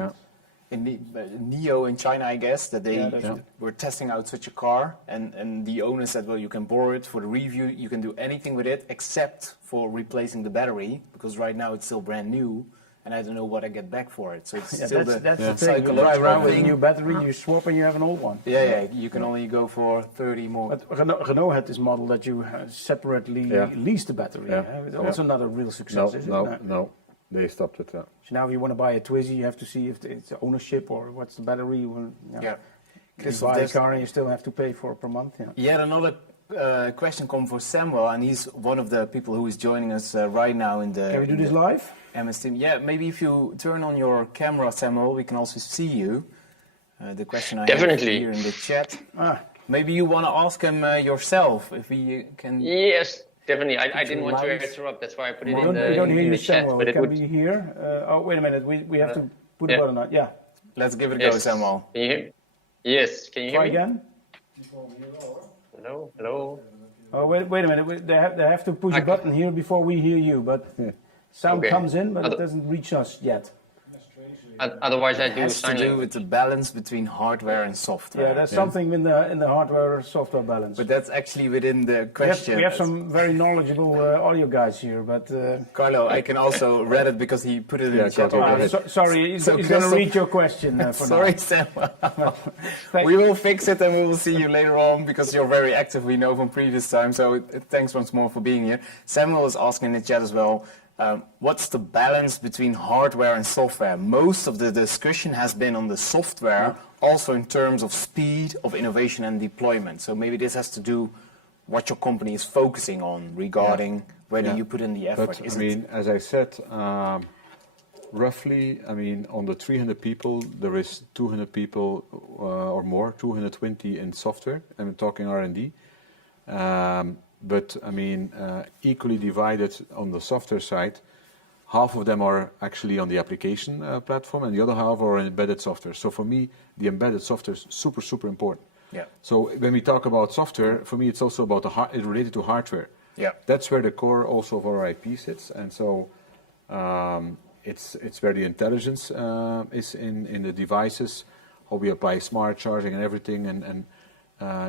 NIO in China, I guess, that they that's were testing out such a car, and the owner said, well, you can borrow it for the review, you can do anything with it except for replacing the battery, because right now it's still brand new, and I don't know what I get back for it. So it's still that's the the thing. You drive around with a new battery, you swap and you have an old one. Yeah, you can only go for 30 more. But Renault had this model that you separately lease the battery. It's also not a real success, is it? No. They stopped it. So now if you want to buy a Twizy, you have to see if it's ownership or what's the battery. You buy a car and you still have to pay for it per month. Yet another question come for Samuel, and he's one of the people who is joining us right now in the... Can we do this live? MS Team. Yeah, maybe if you turn on your camera, Samuel, we can also see you. The question I have here in the chat. Maybe you want to ask him yourself, if we can... Yes. Definitely, I didn't want to interrupt. That's why I put it in the, we don't hear in you, the chat. Samuel. But it can be here. Oh, wait a minute. We have to put a button on. Yeah. Let's give it a go, Samuel. Can you hear me? Yes. Can you hear me? Try again. Hello. Oh, wait a minute. They have to push a button here before we hear you. But sound comes in, but it doesn't reach us yet. Otherwise, I do has to do with the balance between hardware and software. Yeah, there's something in the hardware-software balance. But that's actually within the question. We have some very knowledgeable audio guys here, but... Carlo, I can also read it because he put it in the chat. Sorry, he's going to read your question for sorry, now. Samuel. We will fix it and we will see you later on because you're very active, we know from previous time. So thanks once more for being here. Samuel is asking in the chat as well, what's the balance between hardware and software? Most of the discussion has been on the software, also in terms of speed of innovation and deployment. So maybe this has to do what your company is focusing on regarding whether you put in the effort. But, as I said, roughly, on the 300 people, there is 200 people or more, 220 in software. I'm talking R&D. But equally divided on the software side, half of them are actually on the application platform, and the other half are in embedded software. So for me, the embedded software is super, super important. Yeah. So when we talk about software, for me, it's also about it's related to hardware. Yeah. That's where the core also of our IP sits, and so it's where the intelligence is in the devices, how we apply smart charging and everything, and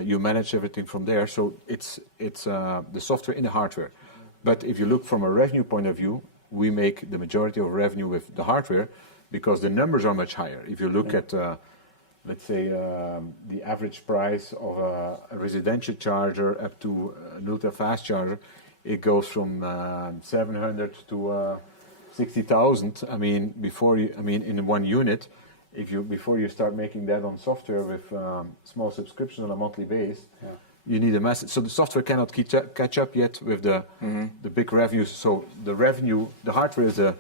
you manage everything from there. So it's the software in the hardware. But if you look from a revenue point of view, we make the majority of revenue with the hardware because the numbers are much higher. If you look at, let's say, the average price of a residential charger up to an ultra fast charger, it goes from 700 to 60,000. In one unit. Before you start making that on software with small subscriptions on a monthly base, you need a massive. So the software cannot catch up yet with the big revenues. So the hardware is the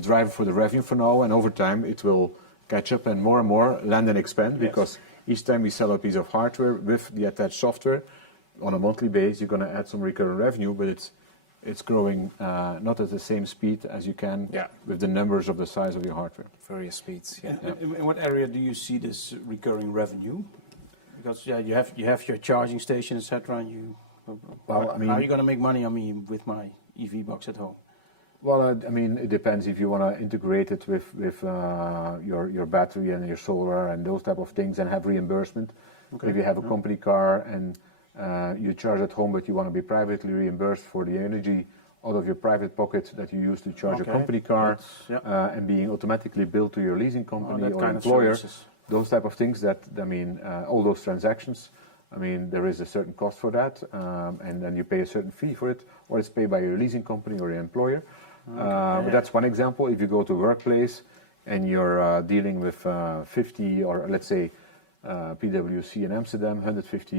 driver for the revenue for now, and over time it will catch up and more land and expand because each time we sell a piece of hardware with the attached software on a monthly base, you're going to add some recurring revenue, but it's growing not at the same speed as you can with the numbers of the size of your hardware. Various speeds, In what area do you see this recurring revenue? Because you have your charging station, etc. How are you going to make money on me with my EV box at home? Well, it depends if you want to integrate it with your battery and your solar and those type of things and have reimbursement. Okay. If you have a company car and you charge at home, but you want to be privately reimbursed for the energy out of your private pocket that you use to charge a company car, and being automatically billed to your leasing company or employer, those type of things. All those transactions, there is a certain cost for that, and then you pay a certain fee for it, or it's paid by your leasing company or your employer. But that's one example. If you go to a workplace and you're dealing with 50, or let's say PwC in Amsterdam, 150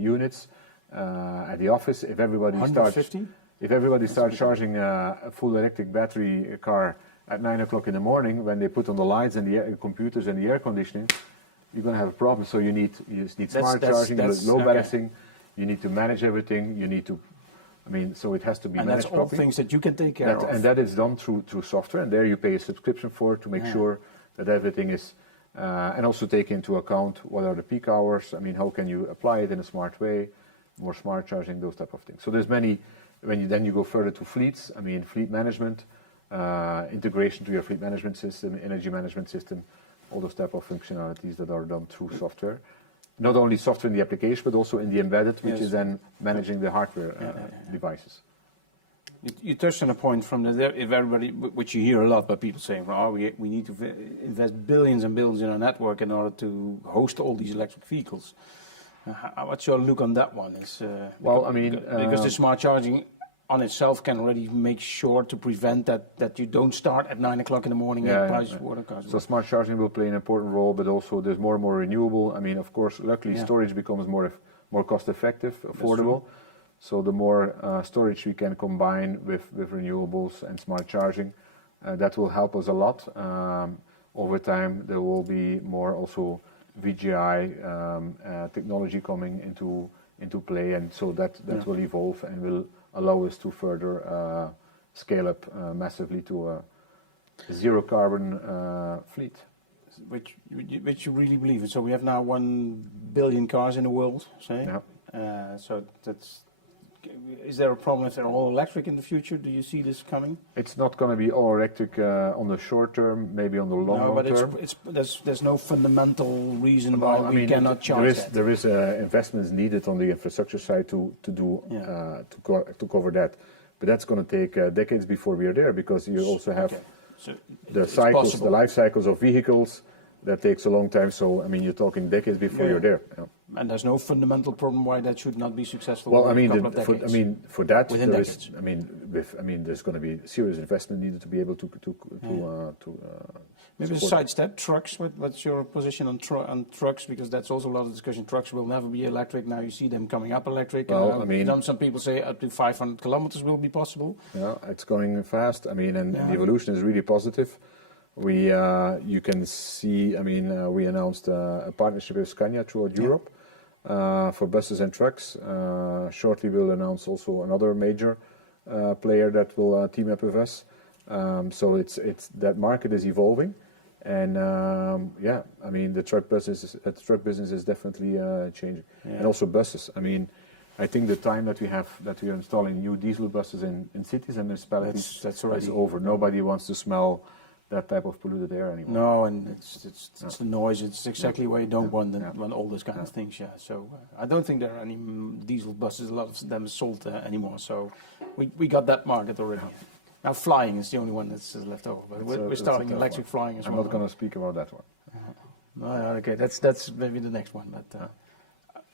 units at the office. If everybody starts charging a full electric battery car at 9 o'clock in the morning, when they put on the lights and the computers and the air conditioning, you're going to have a problem. So you need smart charging, load balancing. You need to manage everything. You need to, so it has to be managed properly. And that's all things that you can take care of. And that is done through software, and there you pay a subscription for to make sure that everything is. And also take into account what are the peak hours. How can you apply it in a smart way, more smart charging, those type of things. So there's many. When you go further to fleets, fleet management, integration to your fleet management system, energy management system, all those type of functionalities that are done through software. Not only software in the application, but also in the embedded, which is then managing the hardware devices. You touched on a point from if everybody, which you hear a lot, but people saying, well, we need to invest billions and billions in a network in order to host all these electric vehicles. What's your look on that one? Because the smart charging on itself can already make sure to prevent that you don't start at 9 o'clock in the morning and price water cars. So smart charging will play an important role, but also there's more and more renewable. I mean, of course, luckily storage becomes more cost effective, affordable. So the more storage we can combine with renewables and smart charging, that will help us a lot. Over time, there will be more also VGI technology coming into play, and so that will evolve and will allow us to further scale up massively to a zero carbon fleet. Which you really believe in. So we have now 1 billion cars in the world, say. Yeah. So is there a problem if they're all electric in the future? Do you see this coming? It's not going to be all electric on the short term, maybe on the long term. There's no fundamental reason why we cannot charge that. There is investments needed on the infrastructure side to cover that, but that's going to take decades before we are there, because you also have the life cycles of vehicles. That takes a long time. So I mean, you're talking decades before you're there. Yeah. And there's no fundamental problem why that should not be successful. Well, I mean, for that, within decades. There's going to be serious investment needed to be able to maybe a sidestep. Trucks. What's your position on trucks? Because that's also a lot of discussion. Trucks will never be electric. Now you see them coming up electric. Well, some people say up to 500 kilometers will be possible. Yeah, it's going fast. I mean, and the evolution is really positive. You can see, we announced a partnership with Scania throughout Europe for buses and trucks. Shortly we'll announce also another major player that will team up with us. So it's that market is evolving, and the truck business is definitely changing, and also buses. I mean, I think the time that we are installing new diesel buses in cities and municipalities that's over. Nobody wants to smell that type of polluted air anymore. No, and it's the noise. It's exactly where you don't want all those kind of things. Yeah. So I don't think there are any diesel buses. A lot of them sold anymore. So we got that market already. Now flying is the only one that's left over. But we're starting electric flying as well. I'm not going to speak about that one. Okay, that's maybe the next one. But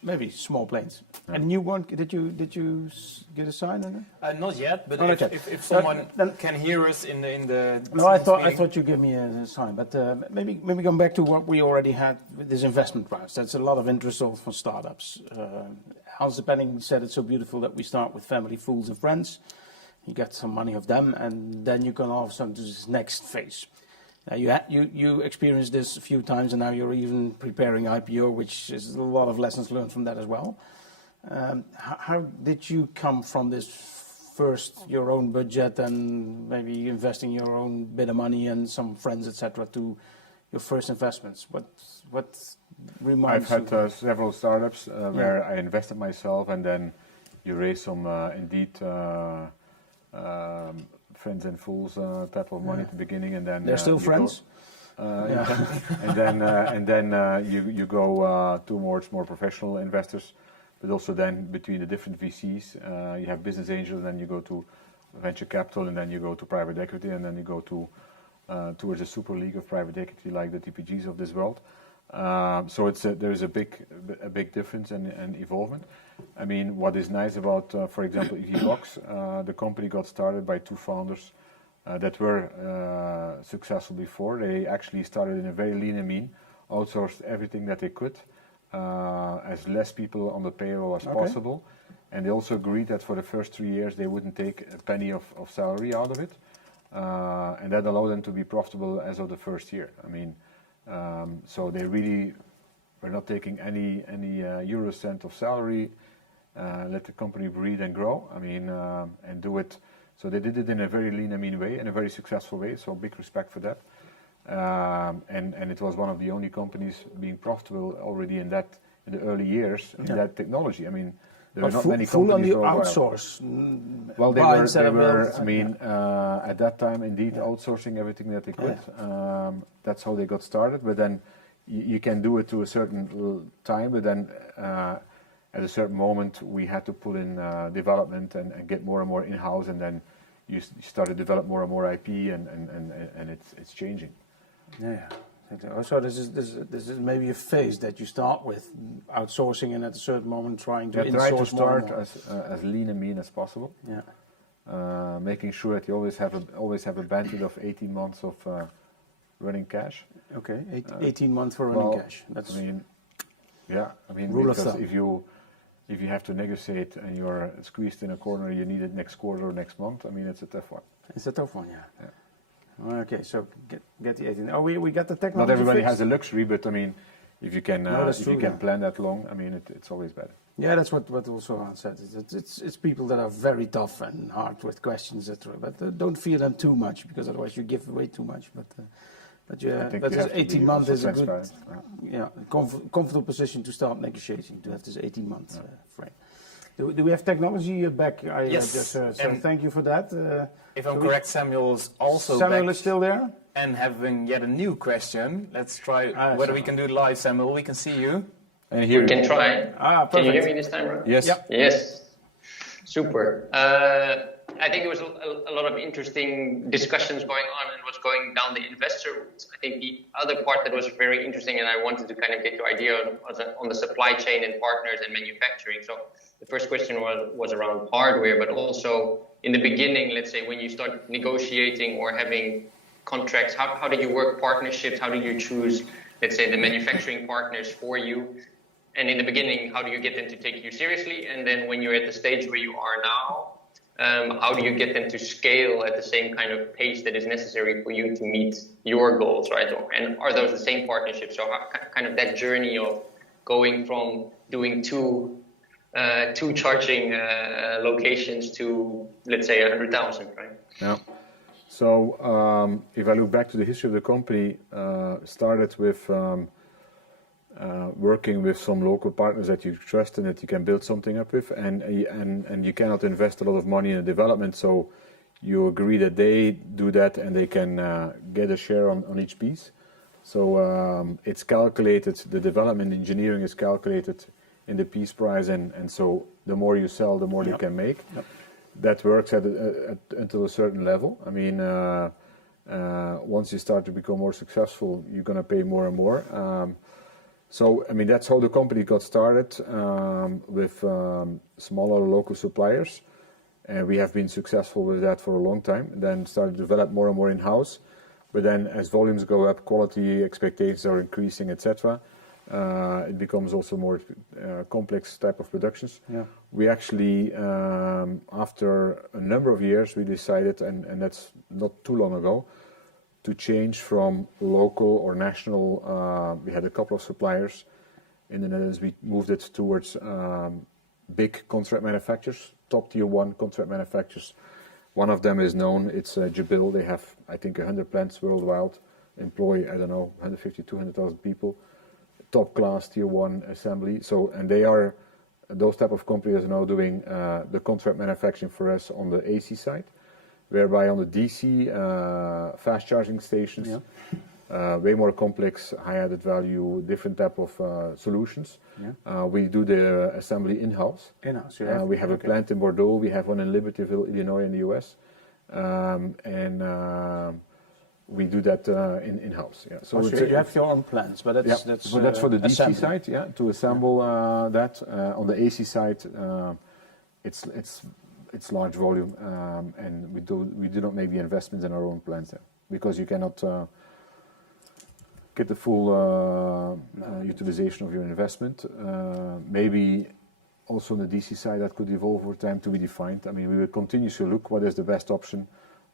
maybe small planes. Yeah. And new one? Did you get a sign on it? Not yet, but if someone can hear us in the no, I thought you gave me a sign, but maybe come back to what we already had with this investment rounds. That's a lot of interest for startups. Hans de Penning said it's so beautiful that we start with family, fools, and friends. You get some money of them, and then you can all of a sudden do this next phase. You experienced this a few times, and now you're even preparing IPO, which is a lot of lessons learned from that as well. How did you come from this first your own budget and maybe investing your own bit of money and some friends, etc., to your first investments? What reminds you? I've had several startups where I invested myself, and then you raise some friends and fools type of money at the beginning, and then they're still friends. And then you go towards more professional investors, but also then between the different VCs, you have business angels, and then you go to venture capital, and then you go to private equity, and then you go to towards a super league of private equity like the TPGs of this world. So there is a big difference and evolvement. I mean, what is nice about, for example, Vereenooghe, the company got started by two founders that were successful before. They actually started in a very lean and mean, outsourced everything that they could, as less people on the payroll as possible. And they also agreed that for the first 3 years they wouldn't take a penny of salary out of it, and that allowed them to be profitable as of the first year. I mean, so they really were not taking any euro cent of salary. Let the company breathe and grow. I mean, and do it. So they did it in a very lean and mean way, in a very successful way. So big respect for that. And it was one of the only companies being profitable already in the early years in that technology. I mean, there were not many full on companies the for a while. outsource. Well, they buy were, instead they of were build. I mean, at that time, indeed, outsourcing everything that they could. That's how they got started. But then you can do it to a certain time, but then at a certain moment, we had to pull in development and get more and more in-house, and then you start to develop more and more IP, and it's changing. Yeah. So this is maybe a phase that you start with outsourcing, and at a certain moment trying to Try to insource more and start more. as lean and mean as possible. Yeah. Making sure that you always have a bandwidth of 18 months of running cash. Okay, 18 months for running cash. That's rule of because thumb. if you have to negotiate and you're squeezed in a corner, you need it next quarter or next month. I mean, it's a tough one. It's a tough one, yeah. Okay, so get the 18. Oh, we got the technology. Not everybody fixed. has the luxury, but I mean, if you can plan that long, I mean, it's always better. Yeah, that's what also Hans said. It's people that are very tough and hard with questions, etc. But don't fear them too much, because otherwise you give away too much. But yeah, I think that's you have to 18 be months also is a good, transparent. comfortable position to start negotiating, to have this 18 months frame. Do we have technology back? Yes. Just heard. So thank you for that. If I'm correct, Samuel's also Samuel back is still there? and having yet a new question. Let's try whether we can do it live, Samuel. We can see you. And here We can try. Perfect. Can you hear me this time, right? Yes. Yep. Yes. Super. I think there was a lot of interesting discussions going on and what's going down the investor route. I think the other part that was very interesting, and I wanted to kind of get your idea on the supply chain and partners and manufacturing. So the first question was around hardware, but also in the beginning, let's say when you start negotiating or having contracts, how do you work partnerships? How do you choose, let's say, the manufacturing partners for you? And in the beginning, how do you get them to take you seriously? And then when you're at the stage where you are now, how do you get them to scale at the same kind of pace that is necessary for you to meet your goals, right? And are those the same partnerships? So kind of that journey of going from doing two charging locations to, let's say, 100,000, right? Yeah. So if I look back to the history of the company, started with working with some local partners that you trust and that you can build something up with, and you cannot invest a lot of money in the development, so you agree that they do that and they can get a share on each piece. So it's calculated, the development engineering is calculated in the piece price, and so the more you sell, the more you can make. Yep. That works until a certain level. I mean, once you start to become more successful, you're going to pay more and more. So, I mean, that's how the company got started, with smaller local suppliers. And we have been successful with that for a long time. Then started to develop more and more in-house. But then as volumes go up, quality expectations are increasing, etc. It becomes also more complex type of productions. Yeah. We actually, after a number of years, we decided, and that's not too long ago, to change from local or national. We had a couple of suppliers in the Netherlands. We moved it towards big contract manufacturers, top tier 1 contract manufacturers. One of them is known, it's Jabil. They have, I think, 100 plants worldwide, employ, I don't know, 150, 200,000 people, top class tier 1 assembly. So, and they are, those type of companies are now doing the contract manufacturing for us on the AC side, whereby on the DC fast charging stations, way more complex, high added value, different type of solutions. Yeah. We do the assembly in-house. In-house, we have a plant in Bordeaux, we have one in Libertyville, Illinois in the US, and we do that in-house. Yeah. So you have your own plants, but that's so that's for the DC side, to assemble that. On the AC side, it's large volume, and we do not make the investments in our own plants there, because you cannot get the full utilization of your investment. Maybe also on the DC side that could evolve over time, to be defined. I mean, we will continue to look what is the best option,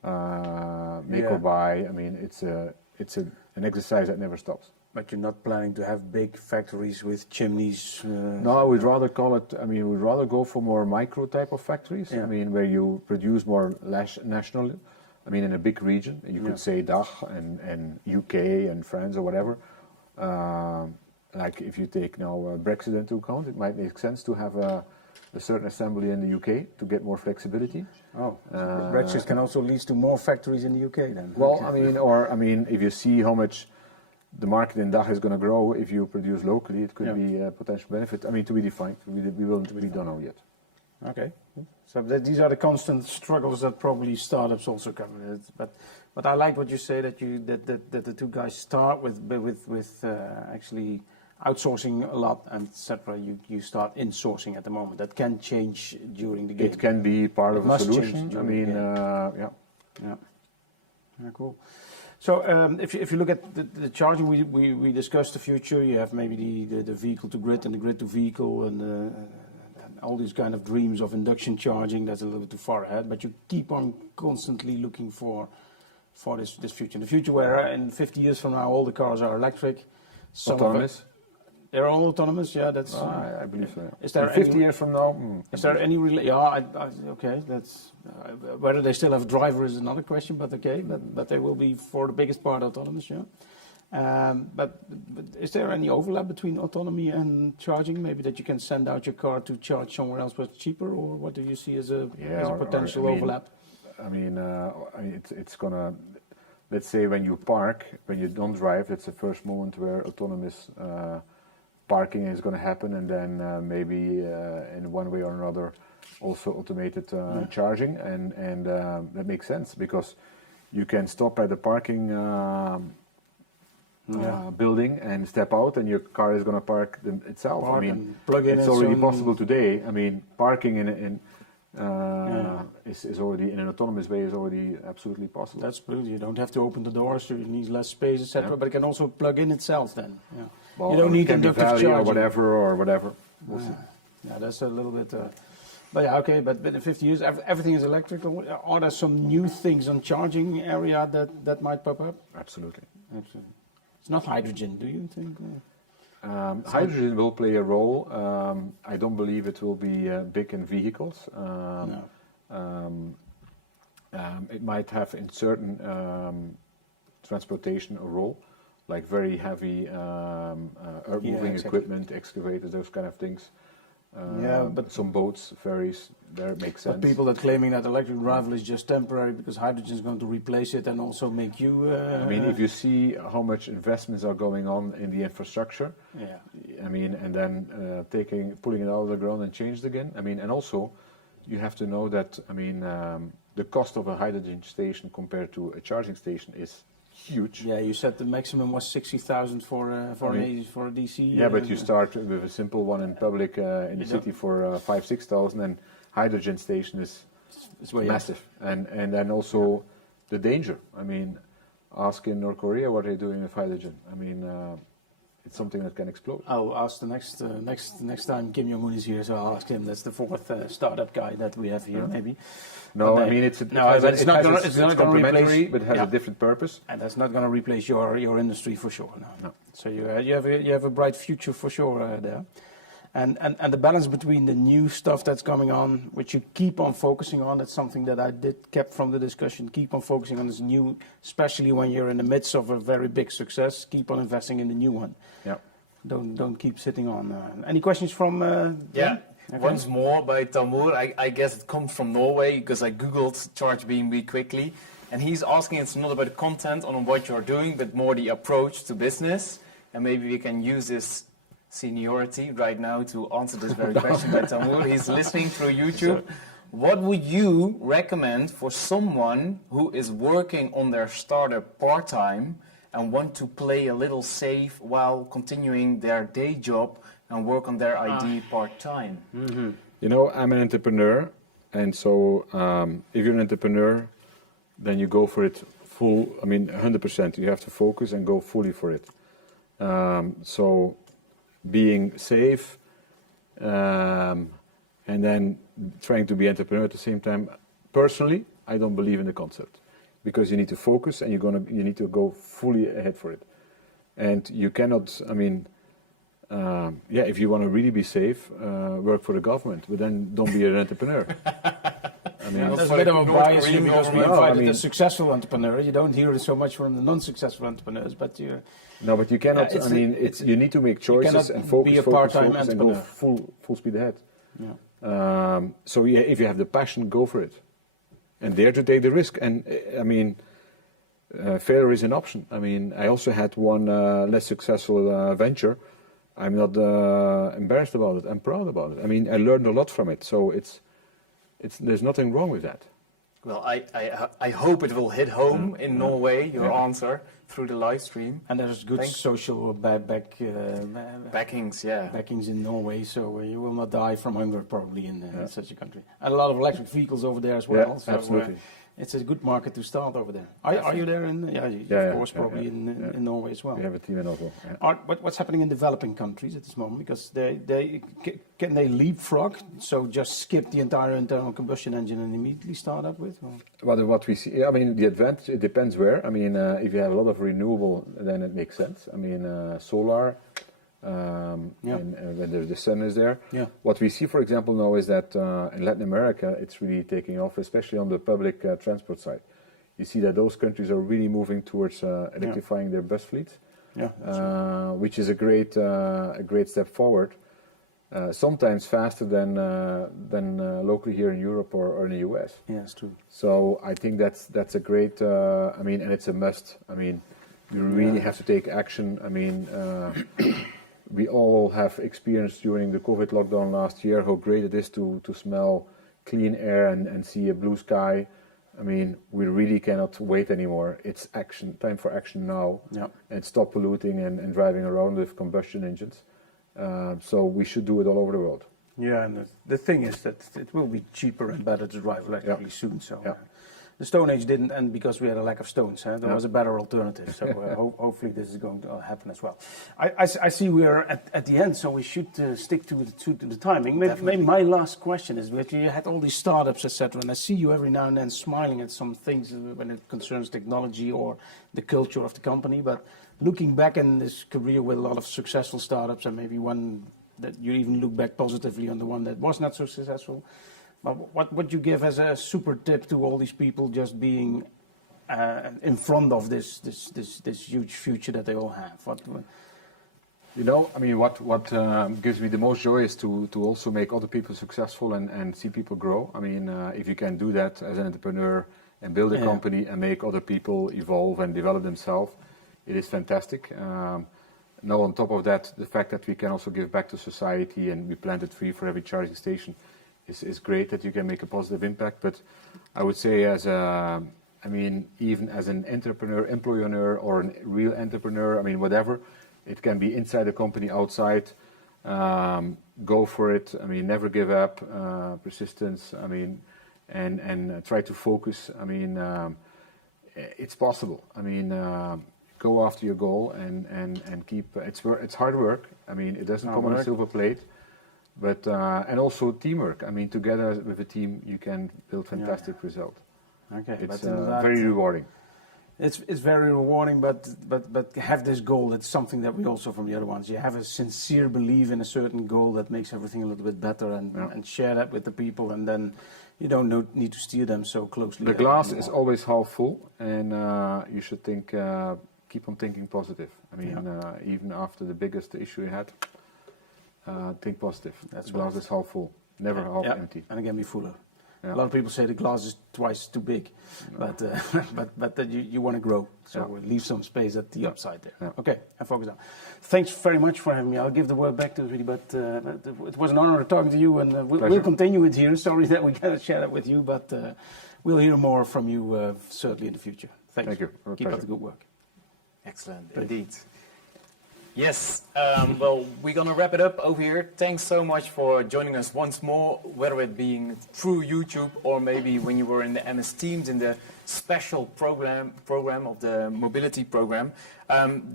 make or buy. I mean, it's an exercise that never stops. But you're not planning to have big factories with chimneys? No, I would rather call it, I mean, we'd rather go for more micro type of factories. I mean, where you produce more national, I mean, in a big region. You could say DACH and UK and France or whatever. Like if you take now Brexit into account, it might make sense to have a certain assembly in the UK to get more flexibility. Oh, Brexit can also lead to more factories in the UK then. Well, Okay. if you see how much the market in DACH is going to grow, if you produce locally, it could be a potential benefit. To be defined. We don't know yet. Okay. So these are the constant struggles that probably startups also come with. But I like what you say that the two guys start with actually outsourcing a lot, and etc. You start insourcing at the moment. That can change during the game. It can be part of a solution. Yeah, cool. So if you look at the charging, we discussed the future. You have maybe the vehicle to grid and the grid to vehicle and all these kind of dreams of induction charging. That's a little bit too far ahead, but you keep on constantly looking for this future. The future where in 50 years from now all the cars are electric. Autonomous. They're all autonomous, yeah. That's. I believe so. Yeah. Is there 50 years from now? Is there any okay, that's whether they still have a driver is another question, but okay, but they will be for the biggest part autonomous, yeah. But is there any overlap between autonomy and charging? Maybe that you can send out your car to charge somewhere else but cheaper, or what do you see as a potential overlap? It's gonna. Let's say when you park, when you don't drive, that's the first moment where autonomous parking is going to happen, and then maybe in one way or another also automated charging, and that makes sense because you can stop at the parking building and step out, and your car is going to park itself. Plug in. It's already possible today. Parking is already in an autonomous way is already absolutely possible. That's good. You don't have to open the doors, so you need less space, etc. But it can also plug in itself then. Yeah. Well, you don't need inductive charging or whatever. We'll see. Yeah, that's a little bit. But yeah, okay. But in 50 years, everything is electric. Are there some new things on charging area that might pop up? Absolutely. It's not hydrogen, do you think? Hydrogen will play a role. I don't believe it will be big in vehicles. No. It might have in certain transportation a role, like very heavy earth-moving equipment, excavators, those kind of things. But some boats, ferries, there it makes sense. But people that claiming that electric drive is just temporary because hydrogen is going to replace it and also make you. If you see how much investments are going on in the infrastructure, and then pulling it out of the ground and change it again. And also, you have to know that the cost of a hydrogen station compared to a charging station is huge. Yeah, you said the maximum was 60,000 for a DC. Yeah, but you start with a simple one in public in the city for 5,000-6,000, and hydrogen station is massive. And then also the danger. Ask in North Korea what they're doing with hydrogen. It's something that can explode. I'll ask the next time Kim Jong-un is here, so I'll ask him. That's the fourth startup guy that we have here, maybe. No, it's complementary, but it has a different purpose. And that's not going to replace your industry for sure. No. So you have a bright future for sure there. And the balance between the new stuff that's coming on, which you keep on focusing on, that's something that I kept from the discussion. Keep on focusing on this new, especially when you're in the midst of a very big success. Keep on investing in the new one. Yeah. Don't keep sitting on. Any questions from? Okay. Once more by Tamur. I guess it comes from Norway because I googled Charge BNB quickly, and he's asking. It's not about the content on what you're doing, but more the approach to business. And maybe we can use this seniority right now to answer this very question by Tamur. He's listening through YouTube. What would you recommend for someone who is working on their startup part-time and want to play a little safe while continuing their day job and work on their ID part-time? Mm-hmm. I'm an entrepreneur, and so if you're an entrepreneur, then you go for it 100%. You have to focus and go fully for it. So being safe and then trying to be entrepreneur at the same time. Personally, I don't believe in the concept because you need to focus and you need to go fully ahead for it. And you cannot, if you want to really be safe, work for the government, but then don't be an entrepreneur. That's a bit of a bias here because we invited a successful entrepreneur. You don't hear it so much from the non-successful entrepreneurs, but you. No, but you cannot. You need to make choices and focus. Be a part-time and go full speed ahead. Yeah. So yeah, if you have the passion, go for it, and dare to take the risk. And I mean, failure is an option. I mean, I also had one less successful venture. I'm not embarrassed about it. I'm proud about it. I mean, I learned a lot from it. So there's nothing wrong with that. Well, I hope it will hit home in Norway, your answer, through the live stream. And there's good social Backings, yeah. backings in Norway, so you will not die from hunger probably in such a country. And a lot of electric vehicles over there as well. Yeah, so, absolutely. It's a good market to start over there. Are you there? Of course, probably in Norway as well. We have a team in Oslo. Yeah. What's happening in developing countries at this moment? Because can they leapfrog? So just skip the entire internal combustion engine and immediately start up with? Or? What we see, I mean, the advantage, it depends where. I mean, if you have a lot of renewable, then it makes sense. I mean, solar, and when the sun is there. Yeah. What we see, for example, now is that in Latin America, it's really taking off, especially on the public transport side. You see that those countries are really moving towards electrifying their bus fleets, which is a great step forward. Sometimes faster than locally here in Europe or in the US. Yeah, it's true. So I think that's a great. I mean, and it's a must. I mean, you really have to take action. I mean. We all have experienced during the COVID lockdown last year how great it is to smell clean air and see a blue sky. I mean, we really cannot wait anymore. It's action, time for action now. Yeah. And stop polluting and driving around with combustion engines. So we should do it all over the world. Yeah, and the thing is that it will be cheaper and better to drive electrically soon. So. The Stone Age didn't end because we had a lack of stones. There was a better alternative. So hopefully this is going to happen as well. I see we are at the end, so we should stick to the timing. Maybe my last question is, that you had all these startups, etc., and I see you every now and then smiling at some things when it concerns technology or the culture of the company. But looking back in this career with a lot of successful startups, and maybe one that you even look back positively on the one that was not so successful, what would you give as a super tip to all these people just being in front of this huge future that they all have? You know, I mean, what gives me the most joy is to also make other people successful and see people grow. I mean, if you can do that as an entrepreneur and build a company and make other people evolve and develop themselves, it is fantastic. Now, on top of that, the fact that we can also give back to society and we planted tree for every charging station is great, that you can make a positive impact. But I would say even as an entrepreneur, employeur, or a real entrepreneur, I mean, whatever, it can be inside a company, outside, go for it. I mean, never give up, persistence, I mean, and try to focus. I mean, it's possible. I mean, go after your goal and keep, it's hard work. I mean, it doesn't come on a silver plate. But and also teamwork. I mean, together with a team, you can build fantastic result. Okay, it's very rewarding. It's very rewarding, but have this goal. It's something that we also from the other ones. You have a sincere belief in a certain goal that makes everything a little bit better, and share that with the people, and then you don't need to steer them so closely. The glass is always half full, and you should keep on thinking positive. I mean, even after the biggest issue you had. Think positive. That's glass is half full, never half empty. And again, be fuller. Yeah. A lot of people say the glass is twice too big, but that you want to grow, so leave some space at the upside there. Yeah. Okay, and focus on. Thanks very much for having me. I'll give the word back to Rudy, but it was an honor talking to you, and we'll continue it here. Sorry that we cannot share that with you, but we'll hear more from you certainly in the future. Thank you. Keep up the good work. Excellent, indeed. Yes, well, we're going to wrap it up over here. Thanks so much for joining us once more, whether it being through YouTube or maybe when you were in the MS Teams in the special program of the mobility program.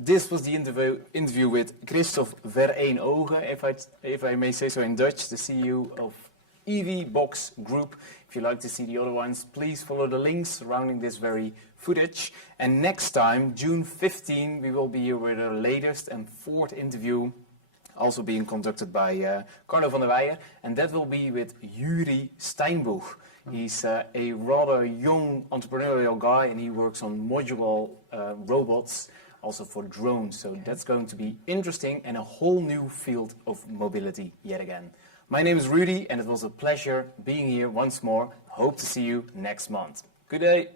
This was the interview with Kristof Vereenooghe, if I may say so in Dutch, the CEO of EV Box Group. If you'd like to see the other ones, please follow the links surrounding this very footage. And next time, June 15, we will be here with our latest and fourth interview, also being conducted by Carlo van der Weijer, and that will be with Yuri Steinboeg. He's a rather young entrepreneurial guy, and he works on modular robots, also for drones. So that's going to be interesting and a whole new field of mobility yet again. My name is Rudy, and it was a pleasure being here once more. Hope to see you next month. Good day.